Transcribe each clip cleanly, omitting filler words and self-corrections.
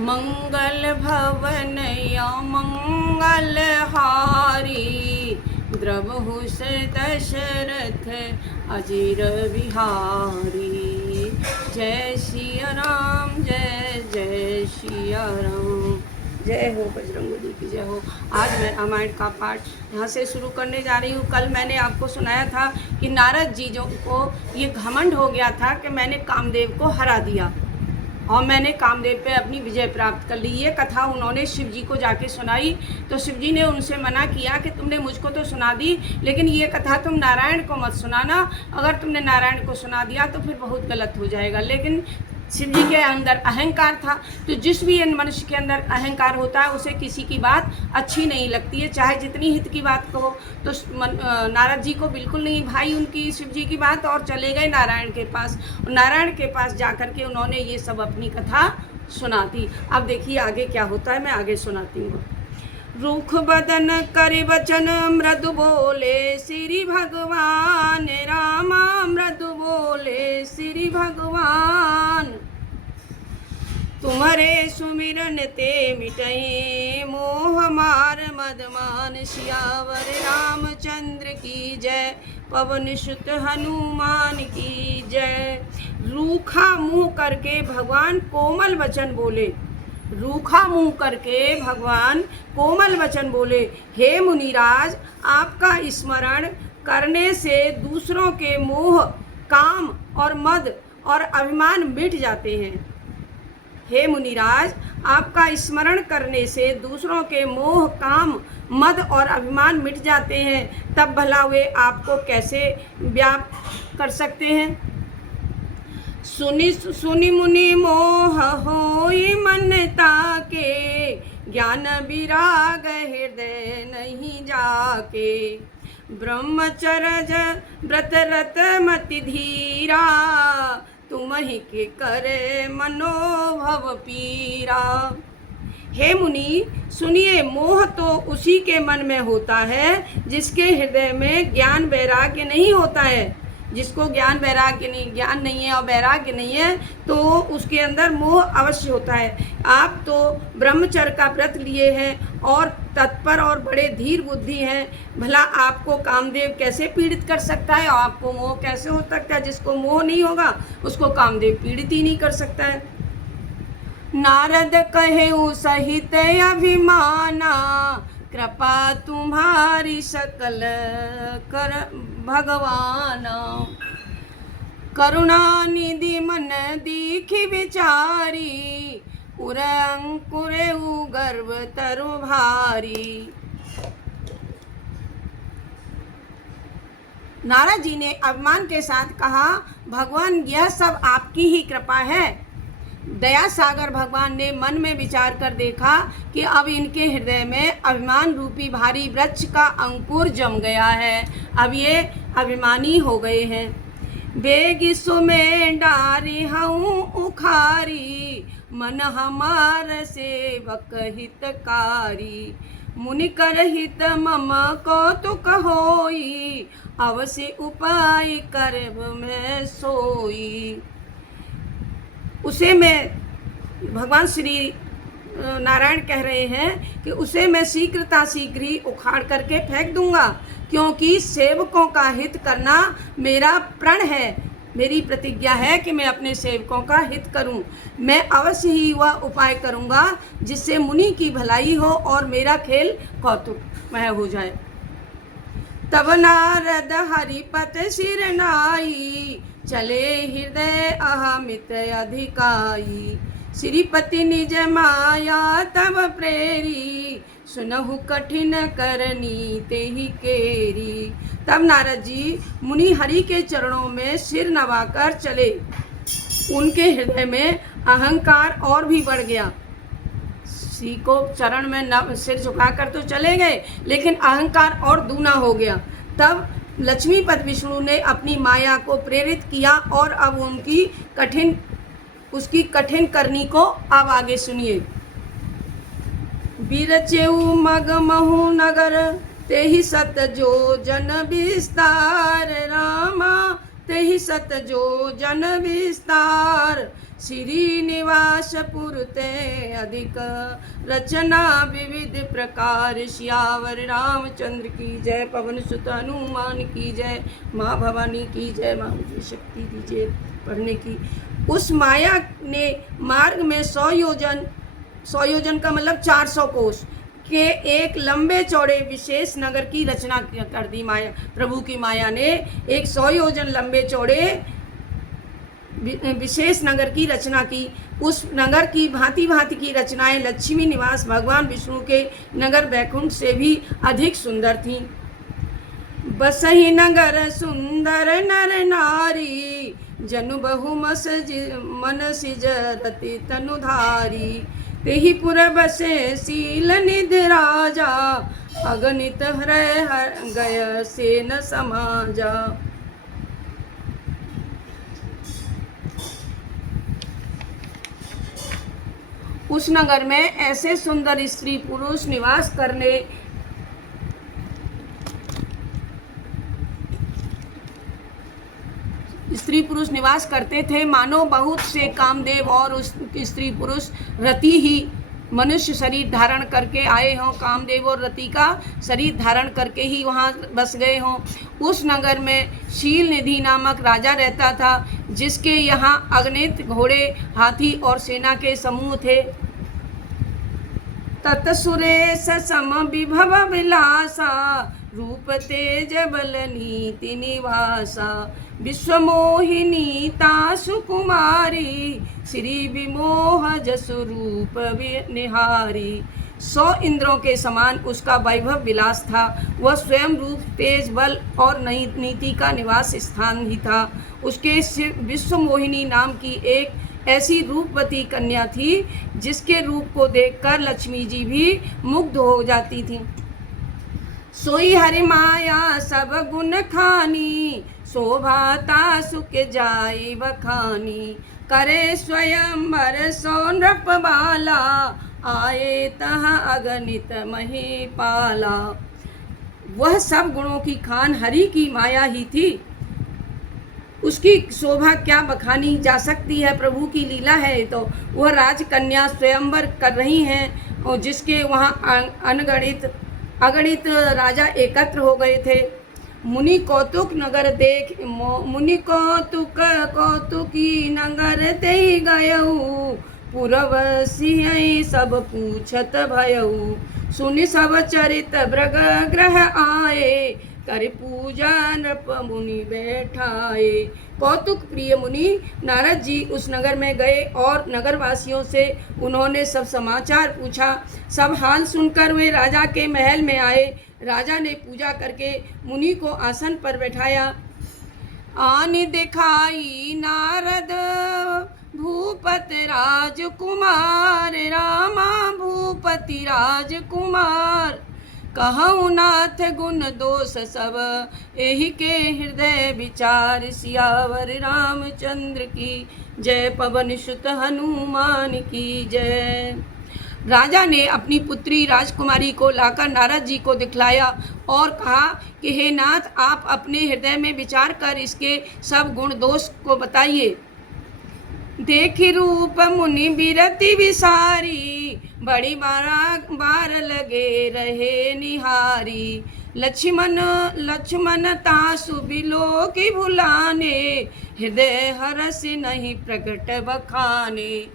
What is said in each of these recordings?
मंगल भवन या मंगल हारी, द्रवहु से दशरथ अजीर बिहारी। जय सिया राम, जय जय सिया राम। जय हो बजरंगबली की जय हो। आज मैं रामायण का पाठ यहाँ से शुरू करने जा रही हूँ। कल मैंने आपको सुनाया था कि नारद जी जो को ये घमंड हो गया था कि मैंने कामदेव को हरा दिया और मैंने कामदेव पे अपनी विजय प्राप्त कर ली। ये कथा उन्होंने शिव जी को जाके सुनाई तो शिव जी ने उनसे मना किया कि तुमने मुझको तो सुना दी, लेकिन ये कथा तुम नारायण को मत सुनाना। अगर तुमने नारायण को सुना दिया तो फिर बहुत गलत हो जाएगा। लेकिन शिव जी के अंदर अहंकार था, तो जिस भी मनुष्य के अंदर अहंकार होता है उसे किसी की बात अच्छी नहीं लगती है, चाहे जितनी हित की बात कहो। तो नारद जी को बिल्कुल नहीं भाई उनकी शिव जी की बात, और चले गए नारायण के पास। नारायण के पास जाकर के उन्होंने ये सब अपनी कथा सुना दी। अब देखिए आगे क्या होता है, मैं आगे सुनाती हूँ। रूख बदन करे वचन मृदु बोले श्री भगवान, रामा मृदु बोले श्री भगवान। तुम्हारे सुमिरन ते मिटई मोह मार मदमान, सियावर रामचंद्र की जय, पवन सुत हनुमान की जय। रूखा मुंह करके भगवान कोमल वचन बोले, रूखा मुंह करके भगवान कोमल वचन बोले। हे मुनिराज, आपका स्मरण करने से दूसरों के मोह, काम और मद और अभिमान मिट जाते हैं। हे मुनिराज, आपका स्मरण करने से दूसरों के मोह, काम, मद और अभिमान मिट जाते हैं। तब भला वे आपको कैसे व्याप्त कर सकते हैं। सुनि सुनि मुनि मोह होई मन ताके, ज्ञान विराग हृदय नहीं जाके। ब्रह्मचर्य व्रत रत मति धीरा, तुमहि के करे मनोभव पीरा। हे मुनि सुनिए, मोह तो उसी के मन में होता है जिसके हृदय में ज्ञान वैराग्य नहीं होता है। जिसको ज्ञान नहीं है और वैराग्य नहीं है तो उसके अंदर मोह अवश्य होता है। आप तो ब्रह्मचर्य का व्रत लिए हैं और तत्पर और बड़े धीर बुद्धि हैं, भला आपको कामदेव कैसे पीड़ित कर सकता है और आपको मोह कैसे हो सकता है। जिसको मोह नहीं होगा उसको कामदेव पीड़ित ही नहीं कर सकता है। नारद कहे सहित अभिमाना, कृपा तुम्हारी सकल कर भगवान। करुणा निधि मन दीखी विचारी, उर अंकुरे गर्भ तरु भारी। नारद जी ने अभिमान के साथ कहा, भगवान यह सब आपकी ही कृपा है। दया सागर भगवान ने मन में विचार कर देखा कि अब इनके हृदय में अभिमान रूपी भारी वृक्ष का अंकुर जम गया है। अब ये अभिमानी हो गए हैं। बेग सुमें डारी हूँ उखारी, मन हमार सेवक हितकारी। मुनि कर हित मम कौतुक होई, अवश्य उपाय करब मैं सोई। उसे मैं, भगवान श्री नारायण कह रहे हैं कि उसे मैं शीघ्र ही उखाड़ करके फेंक दूंगा, क्योंकि सेवकों का हित करना मेरा प्रण है। मेरी प्रतिज्ञा है कि मैं अपने सेवकों का हित करूं। मैं अवश्य ही वह उपाय करूंगा जिससे मुनि की भलाई हो और मेरा खेल कौतुकमय हो जाए। तब नारद हरिपत सिर नाई, चले हृदय अहमित अधिकाई। श्रीपति निज माया तब प्रेरी, सुनहु कठिन करनी तेहि केरी। तब नारद जी मुनि हरि के चरणों में सिर नवाकर चले। उनके हृदय में अहंकार और भी बढ़ गया। श्री को चरण में सिर झुकाकर तो चले गए, लेकिन अहंकार और दूना हो गया। तब लक्ष्मीपति विष्णु ने अपनी माया को प्रेरित किया और अब उसकी कठिन करनी को अब आगे सुनिए। बिरचेऊ मग महु नगर, तेहि सत जो जन विस्तार। रामा तेहि सत जो जन विस्तार, श्रीनिवास पुरते अधिक रचना विविध प्रकार। सियावर रामचंद्र की जय, पवन सुत हनुमान की जय, माँ भवानी की जय। माँ मुझे शक्ति दीजिए पढ़ने की। उस माया ने मार्ग में 100 योजन का मतलब 400 कोस के एक लंबे चौड़े विशेष नगर की रचना कर दी। माया, प्रभु की माया ने एक 100 योजन लंबे चौड़े विशेष नगर की रचना की। उस नगर की भांति भांति की रचनाएं लक्ष्मी निवास भगवान विष्णु के नगर बैकुंठ से भी अधिक सुंदर थीं। बसहि नगर सुंदर नर नारी, जनु बहु मन सिजरति तनुधारी। तेहि पुर बसे शील निधि राजा, अगणित हृदय गय से न समाजा। उस नगर में ऐसे सुंदर स्त्री पुरुष निवास करते थे, मानो बहुत से कामदेव और उस स्त्री पुरुष रति ही मनुष्य शरीर धारण करके आए हों, कामदेव और रति का शरीर धारण करके ही वहाँ बस गए हों। उस नगर में शील निधि नामक राजा रहता था, जिसके यहाँ अगणित घोड़े, हाथी और सेना के समूह थे। तत्सुरेश सम विभव विलासा, रूप तेज बल नीति निवासा। विश्वमोहिनी तासु कुमारी, श्री विमोह जसु रूप निहारी। 100 इंद्रों के समान उसका वैभव विलास था। वह स्वयं रूप, तेज, बल और नीति का निवास स्थान ही था। उसके विश्वमोहिनी नाम की एक ऐसी रूपवती कन्या थी, जिसके रूप को देखकर लक्ष्मी जी भी मुग्ध हो जाती थीं। सोई हरि माया सब गुण खानी, शोभाता सुख जाई बखानी। करे स्वयंवर सो नृप बाला, आए तह अगणित महीपाला। वह सब गुणों की खान हरि की माया ही थी। उसकी शोभा क्या बखानी जा सकती है, प्रभु की लीला है। तो वह राजकन्या स्वयंवर कर रही हैं, और जिसके वहाँ अगणित राजा एकत्र हो गए थे। मुनि कौतुक नगर देख, मुनि कौतुकी नगर ते गयऊ, पुरवसी सब पूछत भयऊ। सुनि सब चरित मृग ग्रह आए, कर पूजा नृप मुनि बैठाए। कौतुक प्रिय मुनि नारद जी उस नगर में गए और नगरवासियों से उन्होंने सब समाचार पूछा। सब हाल सुनकर वे राजा के महल में आए। राजा ने पूजा करके मुनि को आसन पर बैठाया। आनि दिखाई नारद भूपति राजकुमार, रामा भूपति राजकुमार। कहूँ नाथ गुण दोष सब, एहि के हृदय विचार। सियावर रामचंद्र की जय, पवन सुत हनुमान की जय। राजा ने अपनी पुत्री राजकुमारी को लाकर नारद जी को दिखलाया और कहा कि हे नाथ, आप अपने हृदय में विचार कर इसके सब गुण दोष को बताइए। देखि रूप मुनि बिरति विसारी, बड़ी बार लगे रहे निहारी। लक्ष्मण तासु बिलो की भुलाने, हृदय हरस नहीं प्रकट बखाने।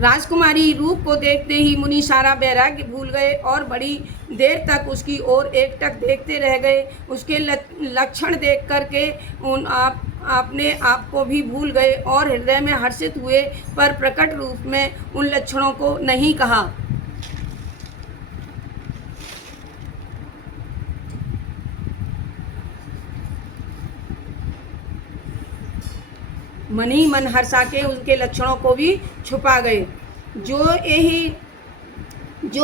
राजकुमारी रूप को देखते ही मुनि सारा वैराग्य भूल गए और बड़ी देर तक उसकी ओर एकटक देखते रह गए। उसके लक्षण देख करके अपने आप को भी भूल गए और हृदय में हर्षित हुए, पर प्रकट रूप में उन लक्षणों को नहीं कहा। मनी मन हर्षा के उनके लक्षणों को भी छुपा गए। जो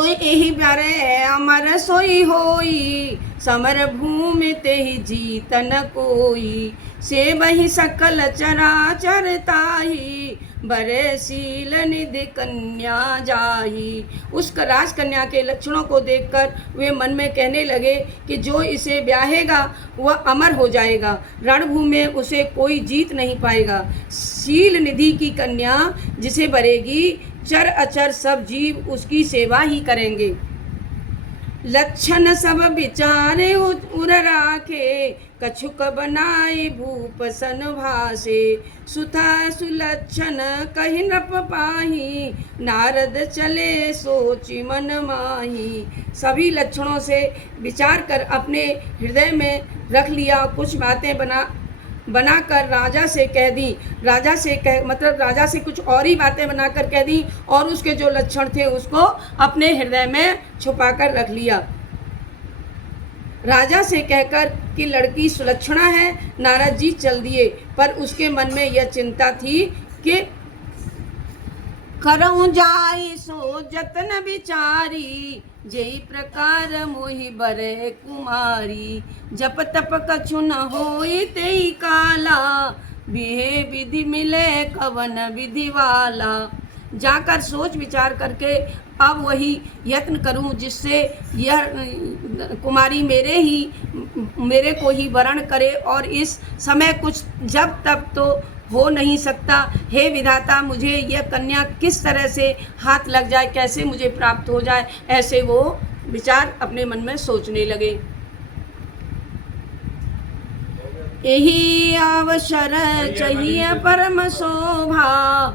यही प्यारे अमर सोई होई, समर भूमि ते ही जीत न कोई। से वही सकल चराचर ताही, बरे शील निधि कन्या जाही। उस राजकन्या के लक्षणों को देखकर वे मन में कहने लगे कि जो इसे ब्याहेगा वह अमर हो जाएगा, रणभूमि में उसे कोई जीत नहीं पाएगा। शील निधि की कन्या जिसे बरेगी, चर अचर सब जीव उसकी सेवा ही करेंगे। लक्षण सब विचारे उर राखे, कछुक बनाए भूप सन भासे। सुथा सुलक्षण कहि नप पाही, नारद चले सोचि मन माही। सभी लक्षणों से विचार कर अपने हृदय में रख लिया, कुछ बातें बनाकर राजा से कह दी। राजा से कुछ और ही बातें बनाकर कह दी और उसके जो लक्षण थे उसको अपने हृदय में छुपाकर रख लिया। राजा से कहकर कि लड़की सुलक्षणा है, नारद जी चल दिए, पर उसके मन में यह चिंता थी कि करऊं जाई सो जतन विचारी, जेई प्रकार मोहि बरे कुमारी। जप तप कछु न होई तेई काला, बिहे विधि मिले कवन विधि वाला। जाकर सोच विचार करके अब वही यत्न करूं जिससे यह कुमारी मेरे को ही वरण करे, और इस समय कुछ जब तब तो हो नहीं सकता। हे विधाता, मुझे यह कन्या किस तरह से हाथ लग जाए, कैसे मुझे प्राप्त हो जाए, ऐसे वो विचार अपने मन में सोचने लगे। यही अवसर चाहिए परम शोभा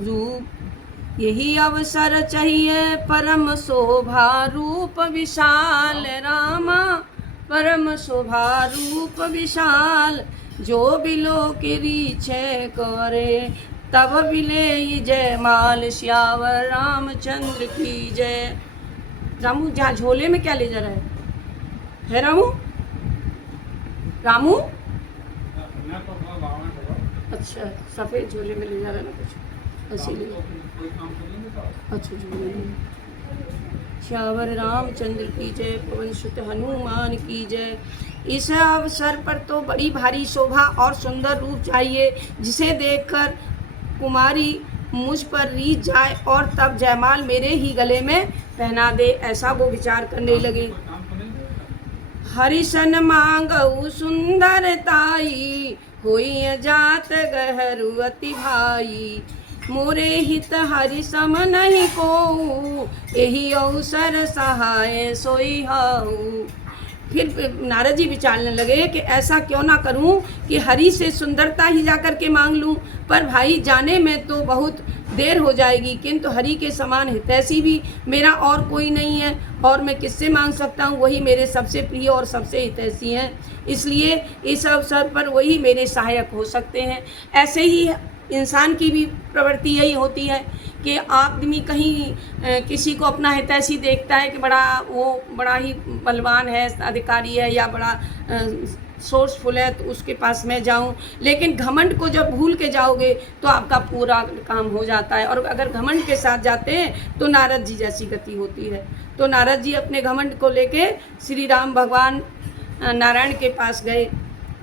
रूप, यही अवसर चाहिए परम शोभा रूप विशाल रामा, परम शोभा रूप विशाल। जो बिलो के रीछे करे, तब बिले जय माल, श्यावर रामचंद्र की जय। रामू, जहाँ झोले में क्या ले जा रहा है रामू? रामू, अच्छा सफ़ेद झोले में ले जा रहा है ना कुछ, इसीलिए। अच्छा झोले में। श्यावर रामचंद्र की जय, पवन सुत हनुमान की जय। इस अवसर पर तो बड़ी भारी शोभा और सुंदर रूप चाहिए, जिसे देखकर कुमारी मुझ पर रीझ जाए और तब जयमाल मेरे ही गले में पहना दे, ऐसा वो विचार करने लगे। हरिशन मांगऊ सुंदरताई, होई जात गहरू अति भाई। मोरे हित हरि सम नहीं कोऊ, यही अवसर सहाय सोई हाऊ। फिर नारद जी विचारने लगे कि ऐसा क्यों ना करूं कि हरि से सुंदरता ही जाकर के मांग लूं, पर भाई जाने में तो बहुत देर हो जाएगी, किंतु हरि के समान हितैषी भी मेरा और कोई नहीं है, और मैं किससे मांग सकता हूं? वही मेरे सबसे प्रिय और सबसे हितैषी हैं, इसलिए इस अवसर पर वही मेरे सहायक हो सकते हैं। ऐसे ही इंसान की भी प्रवृत्ति यही होती है कि आदमी कहीं किसी को अपना हितैषी देखता है कि बड़ा ही बलवान है, अधिकारी है, या बड़ा सोर्सफुल है, तो उसके पास मैं जाऊं। लेकिन घमंड को जब भूल के जाओगे तो आपका पूरा काम हो जाता है, और अगर घमंड के साथ जाते हैं तो नारद जी जैसी गति होती है। तो नारद जी अपने घमंड को लेके श्री राम भगवान नारायण के पास गए।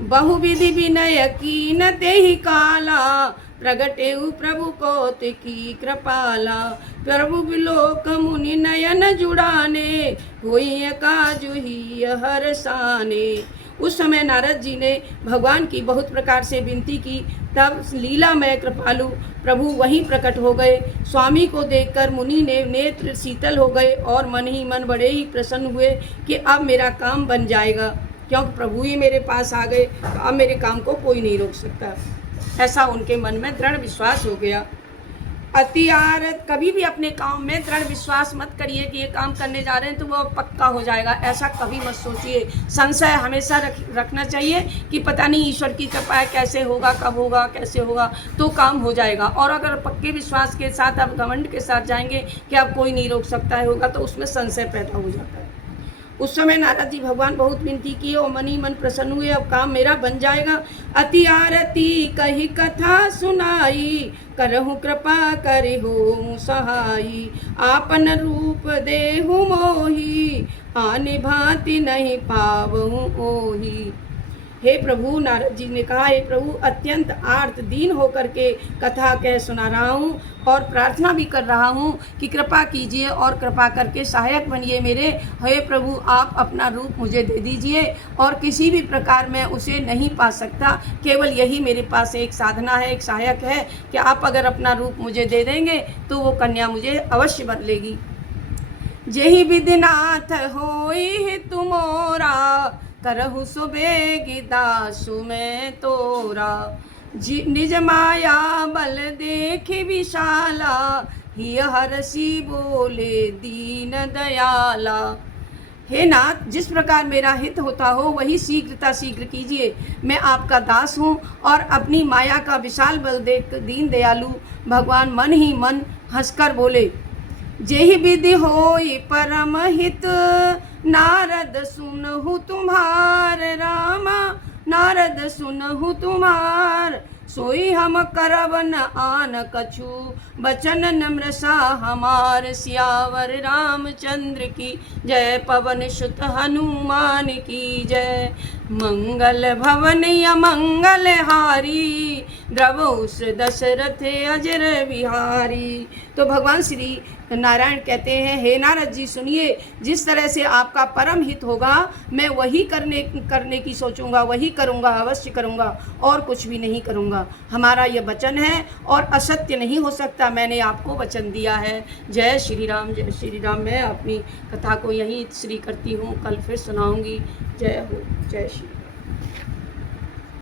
बहुविधि विनय कीन तेहि काला, प्रगटेउ प्रभु कौतिकी कृपाला। प्रभु बिलोक मुनि नयन जुड़ाने, होई काजु ही हरसाने। उस समय नारद जी ने भगवान की बहुत प्रकार से विनती की, तब लीलामय कृपालु प्रभु वहीं प्रकट हो गए। स्वामी को देखकर मुनि ने नेत्र शीतल हो गए और मन ही मन बड़े ही प्रसन्न हुए कि अब मेरा काम बन जाएगा, क्योंकि प्रभु ही मेरे पास आ गए, तो अब मेरे काम को कोई नहीं रोक सकता। ऐसा उनके मन में दृढ़ विश्वास हो गया। अतियारत, कभी भी अपने काम में दृढ़ विश्वास मत करिए कि ये काम करने जा रहे हैं तो वो पक्का हो जाएगा, ऐसा कभी मत सोचिए। संशय हमेशा रखना चाहिए कि पता नहीं ईश्वर की कृपा है, कैसे होगा, कब होगा, कैसे होगा, तो काम हो जाएगा। और अगर पक्के विश्वास के साथ आप घमंड के साथ जाएंगे कि अब कोई नहीं रोक सकता है होगा, तो उसमें संशय पैदा हो जाता है। उस समय नारद जी भगवान बहुत विनती किए और मन ही मन प्रसन्न हुए, अब काम मेरा बन जाएगा। अति आरती कही कथा सुनाई, करहु कृपा करि हो सहाई। आपन रूप देहु मोही, आने भांति नहीं पावहु ओही। हे प्रभु, नारद जी ने कहा, हे प्रभु, अत्यंत आर्त दीन होकर के कथा कह सुना रहा हूँ और प्रार्थना भी कर रहा हूँ कि कृपा कीजिए और कृपा करके सहायक बनिए मेरे। हे प्रभु, आप अपना रूप मुझे दे दीजिए और किसी भी प्रकार मैं उसे नहीं पा सकता, केवल यही मेरे पास एक साधना है, एक सहायक है कि आप अगर अपना रूप मुझे दे देंगे तो वो कन्या मुझे अवश्य बदलेगी। जेहि विधिनाथ होई तुमोरा, करहु सुबेगी दासु मैं तोरा। निज माया बल देखि विशाला, हिय हरसी बोले दीन दयाला। हे नाथ, जिस प्रकार मेरा हित होता हो वही शीघ्रता शीघ्र कीजिए। मैं आपका दास हूँ और अपनी माया का विशाल बल देख दीन दयालु भगवान मन ही मन हंसकर बोले, जेहि विधि होई परम हित, नारद सुनहु तुम्हार रामा। नारद सुनहु तुम्हार, सोई हम करब न आन कछु, बचन नम्र सा हमार। सियावर रामचंद्र की जय, पवन सुत हनुमान की जय। मंगल भवन अमंगल हारी, द्रवहुस दशरथ अजर बिहारी। तो भगवान श्री नारायण कहते हैं, हे नारद जी सुनिए, जिस तरह से आपका परम हित होगा मैं वही करने की सोचूंगा, वही करूंगा, अवश्य करूंगा और कुछ भी नहीं करूंगा। हमारा यह वचन है और असत्य नहीं हो सकता, मैंने आपको वचन दिया है। जय श्री राम, जय श्री राम। मैं अपनी कथा को यहीं श्री करती हूँ, कल फिर सुनाऊंगी। जय हो, जय श्री।